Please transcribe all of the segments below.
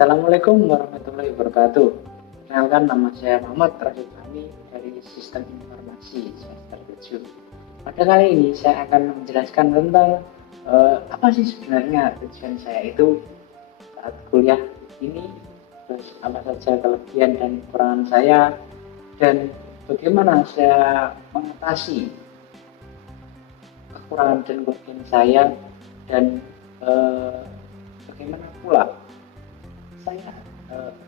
Assalamualaikum warahmatullahi wabarakatuh. Kenalkan, nama saya Muhammad Rasid Fahmi dari Sistem Informasi semester 7. Pada kali ini saya akan menjelaskan tentang apa sih sebenarnya tujuan saya itu saat kuliah ini, terus apa saja kelebihan dan kekurangan saya, dan bagaimana saya mengatasi kekurangan dan kelebihan saya, dan bagaimana pula saya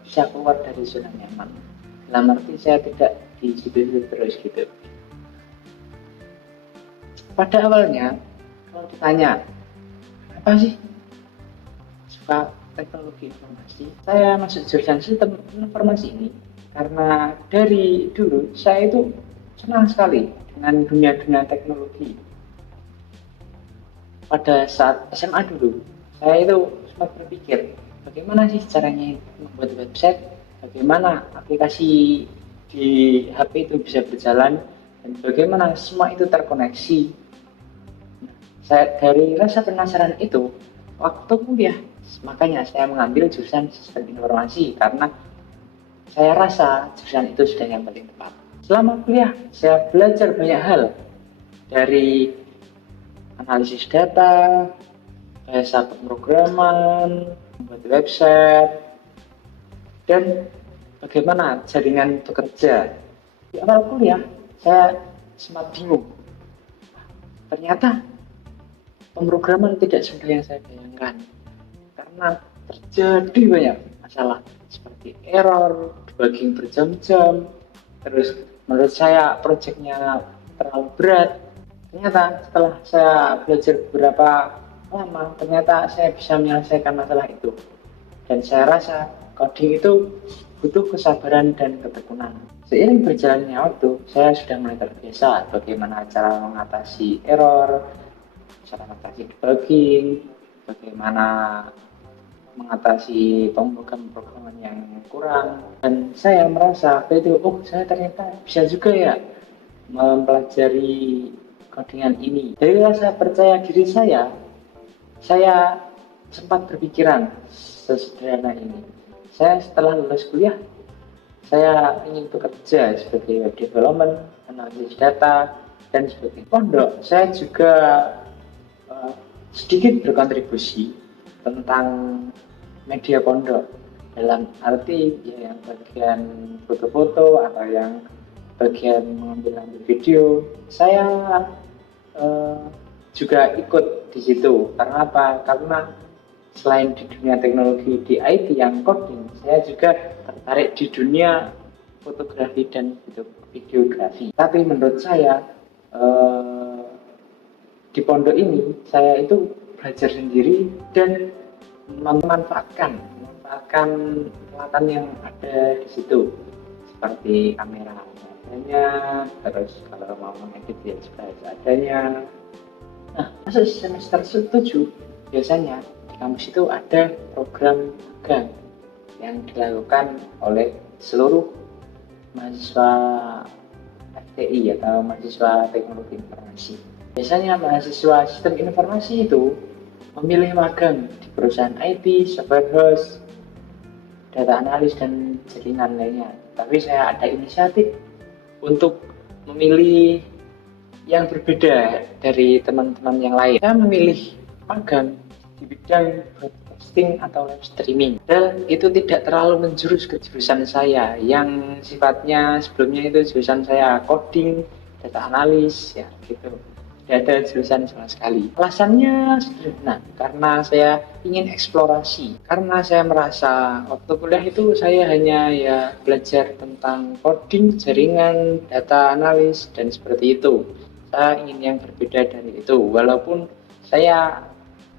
bisa keluar dari zona nyaman. Dalam arti saya tidak di situ terus gitu. Pada awalnya, kalau ditanya apa sih suka teknologi informasi, saya masuk jurusan sistem informasi ini karena dari dulu saya itu senang sekali dengan dunia teknologi. Pada saat SMA dulu, saya itu sempat berpikir bagaimana sih caranya membuat website, bagaimana aplikasi di HP itu bisa berjalan, dan bagaimana semua itu terkoneksi. Saya dari rasa penasaran itu, waktu kuliah, makanya saya mengambil jurusan sistem informasi karena saya rasa jurusan itu sudah yang paling tepat. Selama kuliah, saya belajar banyak hal, dari analisis data, bahasa pemrograman, membuat website, dan bagaimana jaringan bekerja. Di awal kuliah, saya sempat bingung. Ternyata pemrograman tidak semudah yang saya bayangkan, karena terjadi banyak masalah seperti error, debugging berjam-jam. Terus menurut saya proyeknya terlalu berat. Ternyata setelah saya belajar beberapa lama, ternyata saya bisa menyelesaikan masalah itu. Dan saya rasa coding itu butuh kesabaran dan ketekunan. Seiring berjalannya waktu, saya sudah mulai terbiasa bagaimana cara mengatasi error, cara mengatasi debugging, bagaimana mengatasi pemrograman yang kurang. Dan saya merasa itu, saya ternyata bisa juga ya mempelajari codingan ini. Dari rasa percaya diri saya sempat berpikiran sesederhana ini. Saya setelah lulus kuliah, saya ingin bekerja sebagai web development, analisis data, dan sebagainya. Pondok, saya juga sedikit berkontribusi tentang media pondok, dalam arti ya yang bagian foto-foto atau yang bagian mengambil video. Saya juga ikut di situ. Karena apa? Karena selain di dunia teknologi di IT yang coding, saya juga tertarik di dunia fotografi dan videografi. Tapi menurut saya di pondok ini saya itu belajar sendiri dan memanfaatkan peralatan yang ada di situ, seperti kamera adanya, terus kalau mau mengedit ya juga adanya. Nah, masuk semester 7 biasanya di kampus itu ada program magang yang dilakukan oleh seluruh mahasiswa FTI atau mahasiswa teknologi informasi. Biasanya mahasiswa sistem informasi itu memilih magang di perusahaan IT, software house, data analis, dan jaringan lainnya. Tapi saya ada inisiatif untuk memilih yang berbeda dari teman-teman yang lain. Saya memilih magang di bidang broadcasting atau live streaming, dan itu tidak terlalu menjurus ke jurusan saya yang sifatnya sebelumnya itu jurusan saya coding, data analis, ya gitu. Tidak ada jurusan sama sekali. Alasannya sederhana, karena saya ingin eksplorasi. Karena saya merasa waktu kuliah itu saya hanya ya belajar tentang coding, jaringan, data analis, dan seperti itu. Saya ingin yang berbeda dari itu. Walaupun saya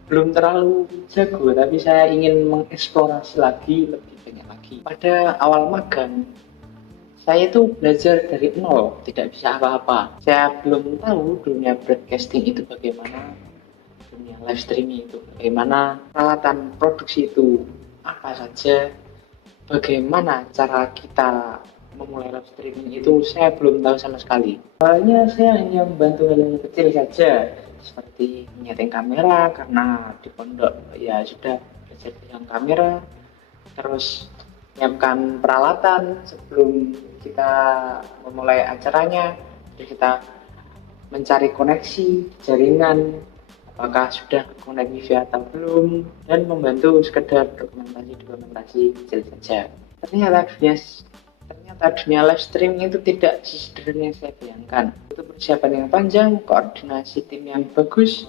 belum terlalu jago, tapi saya ingin mengeksplorasi lagi, lebih banyak lagi. Pada awal magang, saya itu belajar dari nol, tidak bisa apa-apa. Saya belum tahu dunia broadcasting itu bagaimana, dunia live streaming itu bagaimana, peralatan produksi itu apa saja, bagaimana cara kita memulai live streaming itu saya belum tahu sama sekali. Awalnya saya hanya membantu hal-hal kecil saja, seperti menyeting kamera karena di pondok ya sudah belajar tentang kamera, terus menyiapkan peralatan sebelum kita memulai acaranya, terus kita mencari koneksi jaringan, apakah sudah connect wifi atau belum, dan membantu sekedar dokumentasi kecil saja. Ternyata dunia live streaming itu tidak sesederhana yang saya bayangkan. Itu persiapan yang panjang, koordinasi tim yang bagus,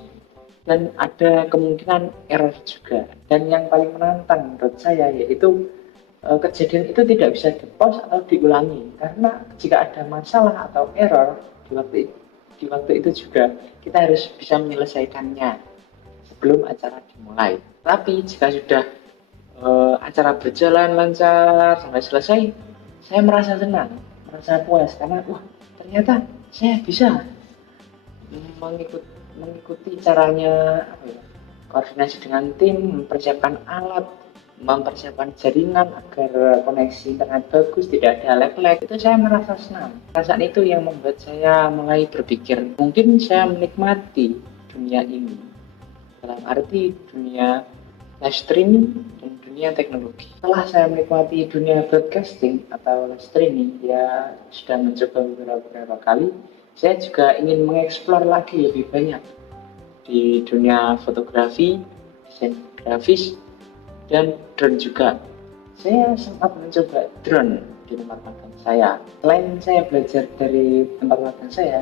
dan ada kemungkinan error juga. Dan yang paling menantang menurut saya yaitu kejadian itu tidak bisa di-pause atau diulangi, karena jika ada masalah atau error di waktu itu juga kita harus bisa menyelesaikannya sebelum acara dimulai. Tapi jika sudah acara berjalan lancar sampai selesai, saya merasa senang, merasa puas karena ternyata saya bisa mengikuti caranya, koordinasi dengan tim, mempersiapkan alat, mempersiapkan jaringan agar koneksi internet bagus, tidak ada lag-lag. Itu saya merasa senang. Perasaan itu yang membuat saya mulai berpikir, mungkin saya menikmati dunia ini, dalam arti dunia live streaming dan dunia teknologi. Setelah saya menikmati dunia broadcasting atau live streaming, ya sudah mencoba beberapa kali, saya juga ingin mengeksplor lagi lebih banyak di dunia fotografi, desain grafis, dan drone juga. Saya sempat mencoba drone di tempat magang saya. Selain saya belajar dari tempat magang saya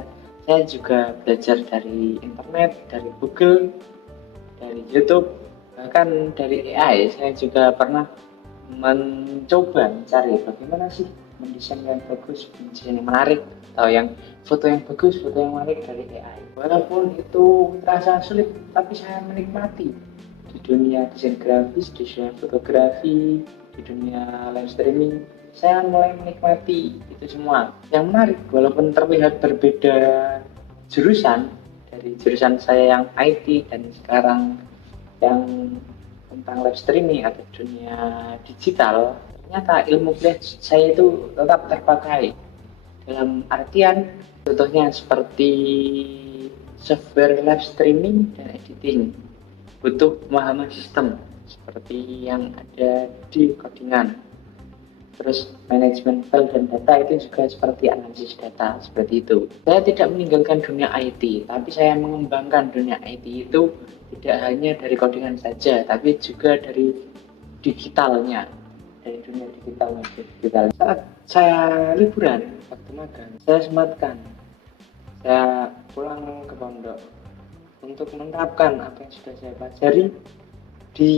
juga belajar dari internet, dari Google, dari YouTube, bahkan dari AI. Saya juga pernah mencoba mencari bagaimana sih mendesain yang bagus, mendesain yang menarik, atau yang foto yang bagus, foto yang menarik dari AI. Walaupun itu terasa sulit, tapi saya menikmati. Di dunia desain grafis, di dunia fotografi, di dunia live streaming, saya mulai menikmati itu semua. Yang menarik, walaupun terlihat berbeda jurusan, dari jurusan saya yang IT dan sekarang yang tentang live streaming atau dunia digital, ternyata ilmu kuliah saya itu tetap terpakai. Dalam artian, contohnya seperti software live streaming dan editing, butuh pemahaman sistem seperti yang ada di codingan. Terus manajemen file dan data itu juga seperti analisis data, seperti itu. Saya tidak meninggalkan dunia IT, tapi saya mengembangkan dunia IT itu tidak hanya dari codingan saja, tapi juga dari digitalnya, dari dunia digital. Saat saya liburan waktu magang, saya sematkan, saya pulang ke pondok untuk menerapkan apa yang sudah saya pelajari di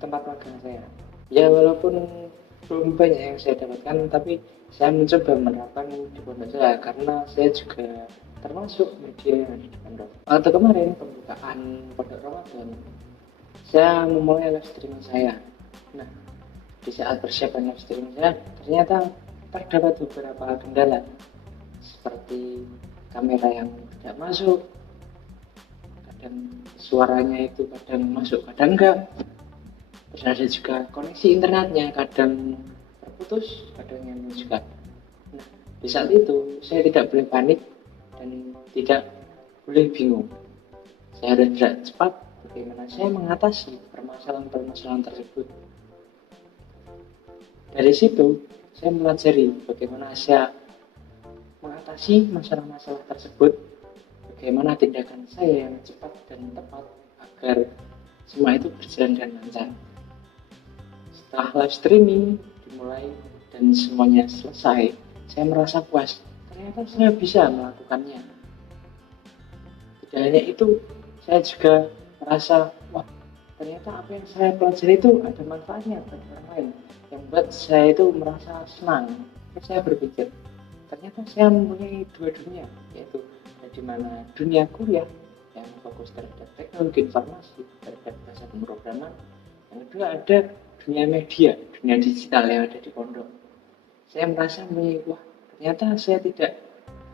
tempat magang saya. Ya walaupun belum banyak yang saya dapatkan, tapi saya mencoba menerapkan di pondok saya karena saya juga termasuk media yang ada di pondok. Waktu kemarin pembukaan pondok Ramadan, saya memulai live streaming saya. Nah, di saat persiapan live streaming saya, ternyata terdapat beberapa kendala seperti kamera yang tidak masuk, dan suaranya itu kadang masuk kadang enggak, terus ada juga koneksi internetnya kadang terputus kadang nyambung juga. Nah, di saat itu saya tidak boleh panik dan tidak boleh bingung. Saya harus gerak cepat bagaimana saya mengatasi permasalahan-permasalahan tersebut. Dari situ saya pelajari bagaimana saya mengatasi masalah-masalah tersebut, bagaimana tindakan saya yang cepat dan tepat agar semua itu berjalan dengan lancar. Setelah live streaming dimulai dan semuanya selesai, saya merasa puas. Ternyata saya bisa melakukannya. Tidak hanya itu, saya juga merasa, ternyata apa yang saya pelajari itu ada manfaatnya bagi orang lain, yang buat saya itu merasa senang. Terus saya berpikir, ternyata saya mempunyai dua dunia, yaitu di mana dunia kuliah yang fokus terhadap teknologi informasi, terhadap bahasa pemrograman. Yang kedua ada dunia media, dunia digital yang ada di pondok. Saya merasa ternyata saya tidak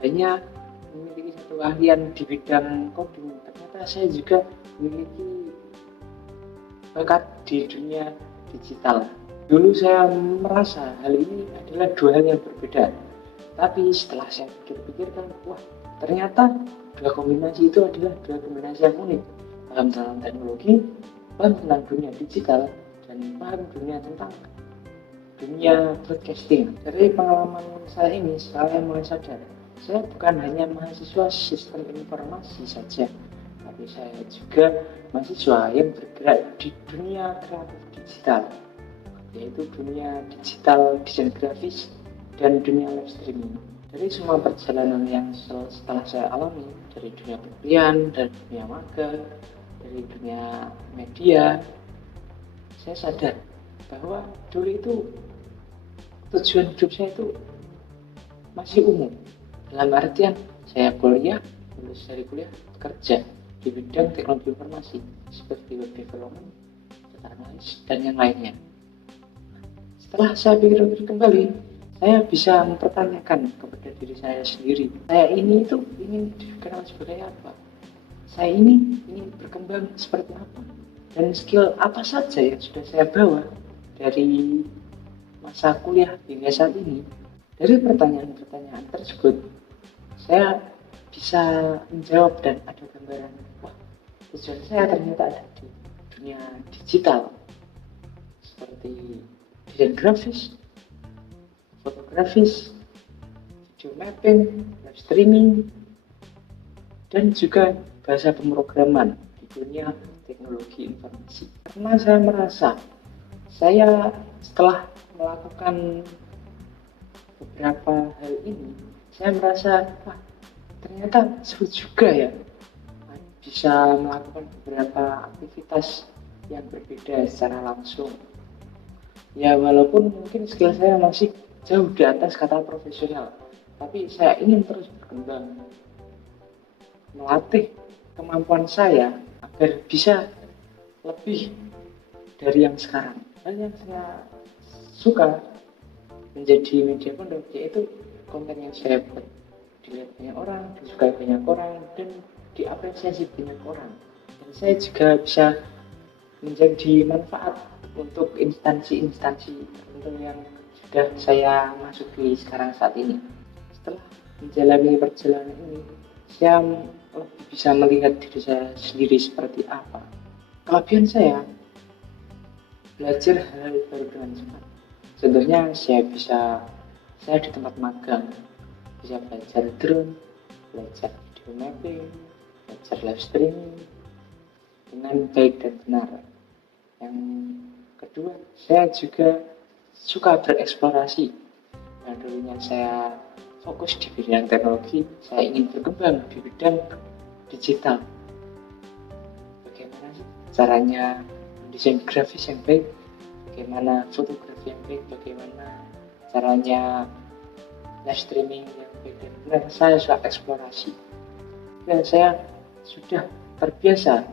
hanya memiliki satu keahlian di bidang coding, ternyata saya juga memiliki bakat di dunia digital. Dulu saya merasa hal ini adalah dua hal yang berbeda, tapi setelah saya pikir-pikirkan, ternyata dua kombinasi itu adalah dua kombinasi yang unik. Paham tentang teknologi, paham tentang dunia digital, dan paham tentang dunia broadcasting. Dari pengalaman saya ini, saya mulai sadar, saya bukan hanya mahasiswa sistem informasi saja, tapi saya juga mahasiswa yang bergerak di dunia kreatif digital, yaitu dunia digital desain grafis dan dunia live streaming. Dari semua perjalanan yang setelah saya alami, dari dunia perkuliahan, dari dunia magang, dari dunia media, saya sadar bahwa dulu itu tujuan hidup saya itu masih umum, dalam artian saya kuliah, lulus dari kuliah, bekerja di bidang teknologi informasi seperti web development, data analysis, dan yang lainnya. Setelah saya pikir-pikir kembali, saya bisa mempertanyakan kepada diri saya sendiri, saya ini itu ingin dikenal sebagai apa? Saya ini ingin berkembang seperti apa? Dan skill apa saja yang sudah saya bawa dari masa kuliah hingga saat ini. Dari pertanyaan-pertanyaan tersebut, saya bisa menjawab dan ada gambaran, wah, tujuan saya ternyata ada di dunia digital, seperti desain grafis, fotografis, video mapping, live streaming, dan juga bahasa pemrograman di dunia teknologi informasi. Karena saya merasa saya setelah melakukan beberapa hal ini, saya merasa wah, ternyata seru juga ya bisa melakukan beberapa aktivitas yang berbeda secara langsung. Ya walaupun mungkin skill saya masih jauh di atas kata profesional, tapi saya ingin terus berkembang, melatih kemampuan saya agar bisa lebih dari yang sekarang. Hal yang saya suka menjadi media pondok yaitu konten yang saya buat dilihat banyak orang, disukai banyak orang, dan diapresiasi banyak orang. Dan saya juga bisa menjadi manfaat untuk instansi-instansi tertentu yang sudah saya masuki sekarang saat ini. Setelah menjalani perjalanan ini, saya lebih bisa melihat diri saya sendiri seperti apa. Kelebihan saya belajar hal baru dengan cepat. Contohnya saya di tempat magang bisa belajar drone, belajar video mapping, belajar live streaming dengan baik dan benar. Yang kedua, saya juga suka bereksplorasi. Yang dulunya saya fokus di bidang teknologi, saya ingin berkembang di bidang digital. Bagaimana sih caranya desain grafis yang baik, bagaimana fotografi yang baik, bagaimana caranya live streaming yang baik dan benar. Saya suka eksplorasi dan saya sudah terbiasa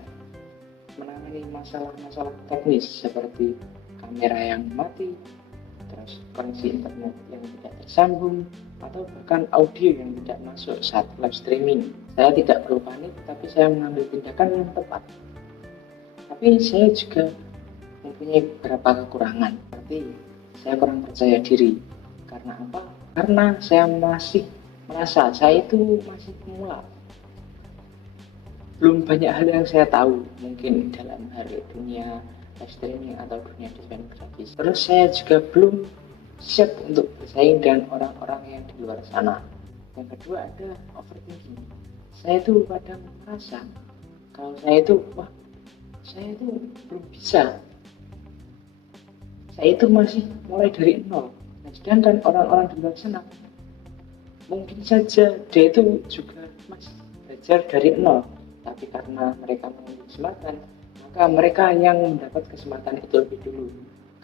menangani masalah-masalah teknis seperti kamera yang mati, terus koneksi internet yang tidak tersambung, atau bahkan audio yang tidak masuk saat live streaming. Saya tidak perlu panik, tapi saya mengambil tindakan yang tepat. Tapi saya juga mempunyai beberapa kekurangan, seperti saya kurang percaya diri. Karena apa? Karena saya masih merasa saya itu masih pemula. Belum banyak hal yang saya tahu, mungkin dalam hal dunia live streaming atau dunia desain grafis. Terus saya juga belum siap untuk bersaing dengan orang-orang yang di luar sana. Yang kedua ada overthinking. Saya itu kadang merasa kalau saya itu belum bisa. Saya itu masih mulai dari nol. Nah, sedangkan orang-orang di luar sana mungkin saja dia itu juga masih belajar dari nol. Tapi karena mereka mengambil kesempatan, maka mereka yang mendapat kesempatan itu lebih dulu.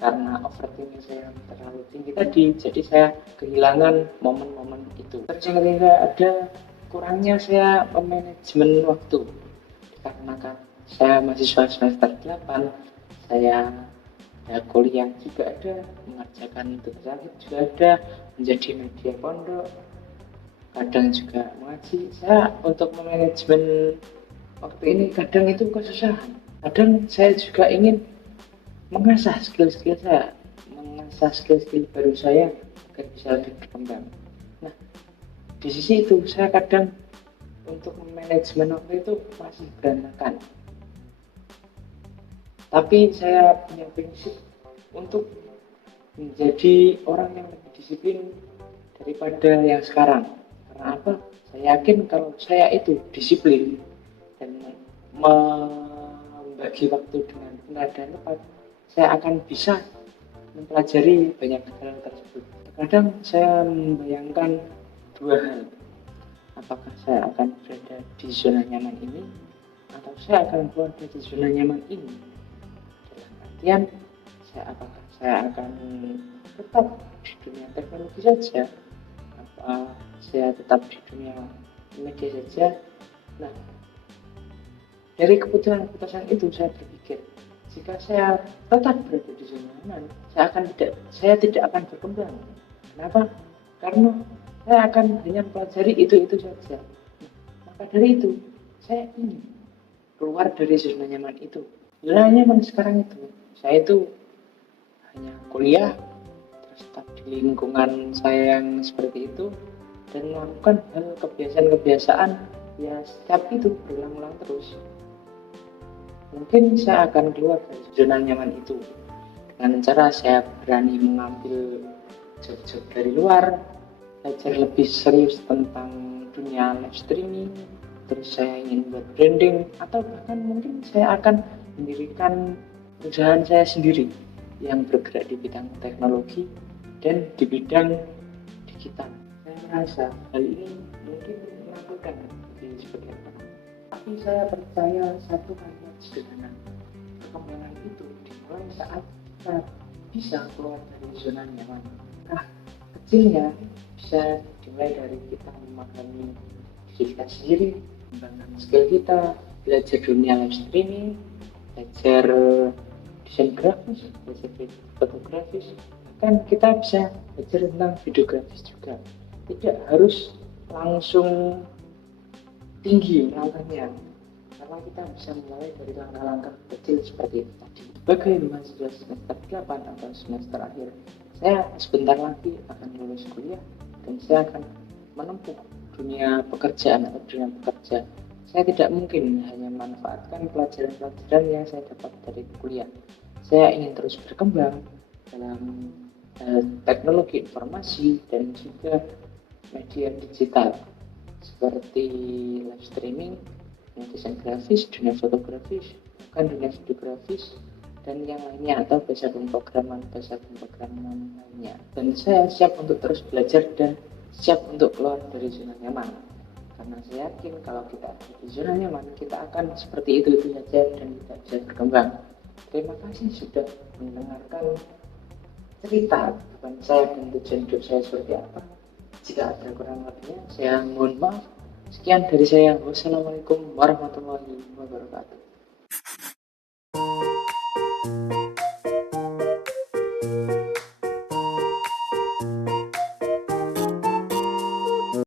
Karena overthinking saya terlalu tinggi tadi, jadi saya kehilangan momen-momen itu. Terus yang ketiga ada kurangnya saya manajemen waktu. Karena kan saya mahasiswa semester 8, saya kuliah juga ada, mengerjakan tugas akhir juga ada, menjadi media pondok, kadang juga mengaji. Saya untuk memanajemen waktu ini kadang itu kesusahan. Kadang saya juga ingin mengasah skill-skill saya, mengasah skill-skill baru saya agar bisa lebih berkembang. Nah, di sisi itu saya kadang untuk manajemen waktu itu masih berantakan. Tapi saya punya prinsip untuk menjadi orang yang lebih disiplin daripada yang sekarang. Karena apa? Saya yakin kalau saya itu disiplin dan membagi waktu dengan benar dan tepat, saya akan bisa mempelajari banyak hal tersebut. Terkadang saya membayangkan dua hal, apakah saya akan berada di zona nyaman ini atau saya akan keluar dari zona nyaman ini. Dalam artian, apakah saya akan tetap di dunia teknologi saja, apa saya tetap di dunia media saja. Nah, dari keputusan itu saya berpikir, jika saya tetap berada di zona nyaman, saya tidak akan berkembang. Kenapa? Karena saya akan hanya mempelajari itu saja. Maka dari itu, saya ingin keluar dari zona nyaman itu. Zona nyaman sekarang itu, saya itu hanya kuliah, terus tetap di lingkungan saya yang seperti itu, dan melakukan hal kebiasaan-kebiasaan ya setiap itu berulang-ulang terus. Mungkin saya akan keluar dari zona nyaman itu dengan cara saya berani mengambil job-job dari luar, belajar lebih serius tentang dunia live streaming, terus saya ingin buat branding, atau bahkan mungkin saya akan mendirikan perusahaan saya sendiri yang bergerak di bidang teknologi dan di bidang digital. Saya merasa hal ini mungkin menakutkan di sebagian orang, tapi saya percaya satu kalimat sederhana, perkembangan itu dimulai saat kita bisa keluar dari zona nyaman. Kecilnya bisa dimulai dari kita memahami diri kita sendiri, mengembangkan skill kita, belajar dunia live streaming, belajar desain grafis, belajar fotografis, bahkan kita bisa belajar tentang videografis juga. Tidak harus langsung tinggi langkahnya, karena kita bisa mulai dari langkah-langkah kecil seperti itu tadi. Sebagai mahasiswa semester 8 atau semester akhir, saya sebentar lagi akan lulus kuliah dan saya akan menempuh dunia pekerjaan atau dunia bekerja. Saya tidak mungkin hanya memanfaatkan pelajaran-pelajaran yang saya dapat dari kuliah. Saya ingin terus berkembang dalam teknologi informasi dan juga media digital seperti live streaming, desain grafis, dunia fotografis, bahkan dunia videografis dan yang lainnya, atau bahasa pemrograman lainnya. Dan saya siap untuk terus belajar dan siap untuk keluar dari zona nyaman, karena saya yakin kalau kita ada di zona nyaman, kita akan seperti itu saja dan tidak bisa berkembang. Terima kasih sudah mendengarkan cerita kehidupan saya dan tujuan hidup saya seperti apa. Jika ada kurang lebihnya, saya mohon maaf. Sekian dari saya. Wassalamualaikum warahmatullahi wabarakatuh.